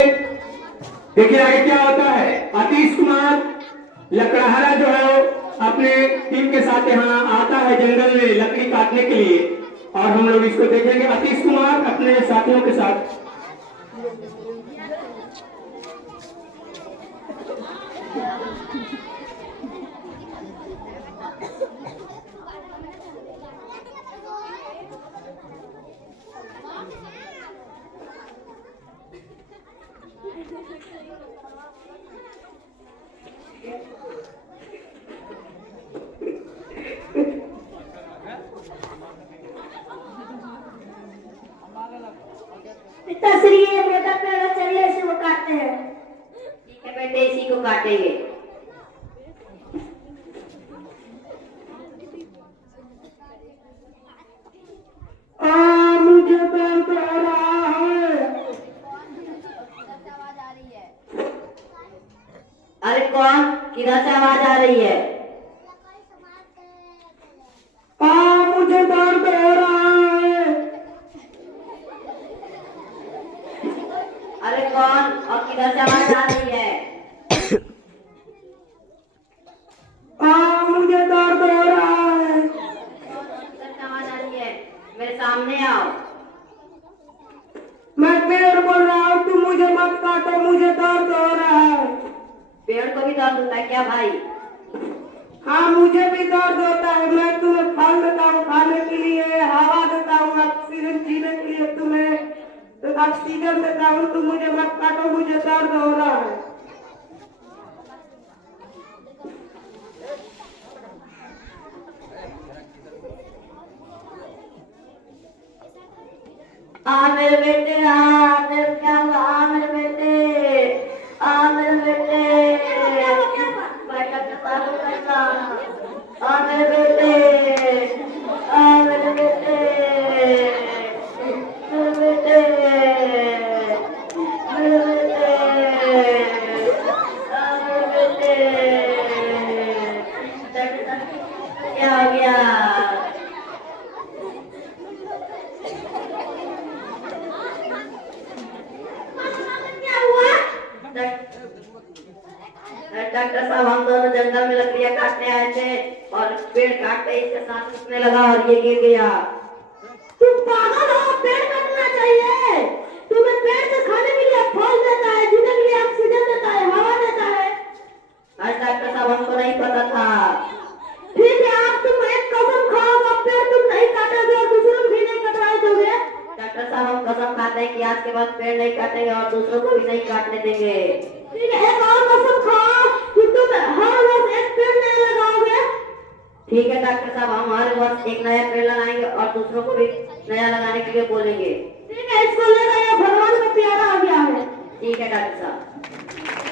देखिए आगे क्या होता है। आतिश कुमार लकड़हारा जो है अपने टीम के साथ यहाँ आता है जंगल में लकड़ी काटने के लिए, और हम लोग इसको देखेंगे। आतिश कुमार अपने साथियों के साथ। पिताश्री ये मोटा पेड़, चलिए इसी को काटते हैं। ठीक है बेटे, इसी को काटेंगे। मुझे दर्द हो रहा है। अरे कौन, किधर से आवाज आ रही है? मुझे दर्द हो रहा है। अरे कौन और किधर से आवाज आ रही है? मुझे दर्द हो रहा है। किधर से आवाज आ रही है? मेरे सामने आओ। मैं पेड़ बोल रहा हूँ, तुम मुझे मत काटो, मुझे दर्द हो रहा है। पेड़ को भी दर्द होता है क्या भाई? हाँ मुझे भी दर्द होता है। मैं तुम्हें फल देता हूँ खाने के लिए, हवा देता हूँ ऑक्सीजन जीने के लिए, तुम्हें तो ऑक्सीजन देता हूँ। तुम मुझे मत काटो, मुझे दर्द हो रहा है। मेरे बेटे, तेरे क्या हुआ? मेरे बेटे, मेरे बेटे, मेरे बेटे, मेरे बेटे, मेरे बेटे, मेरे बेटे, क्या हो गया? डॉक्टर साहब, हम दोनों जंगल में लकड़ियां काटने आए थे और पेड़ काटते इसके साथ उसने लगा और ये गिर गया। तुम पागल हो? पेड़ काटना चाहिए। तुम्हें पेड़ से खाने के लिए फल देता है, जीने के लिए ऑक्सीजन देता है, हवा देता है। आज डॉक्टर साहब हमको नहीं पता था। ठीक है, आप तुम एक कसम खाओगे, पेड़ तुम नहीं काटोगे और दूसरों को भी नहीं कटवाए दोगे। डॉक्टर साहब, हम कसम खाते हैं कि आज के बाद पेड़ नहीं काटेंगे और दूसरों को भी नहीं काटने देंगे। ठीक है, एक और कसम खाओ कि तुम हर वर्ष एक पेड़ नया लगाओगे। ठीक है डॉक्टर साहब, हम हर वर्ष एक नया पेड़ लगाएंगे और दूसरों को भी नया लगाने के लिए बोलेंगे। ठीक है, इसको ले जाइए, भगवान का प्यारा आ गया है। ठीक है डॉक्टर साहब।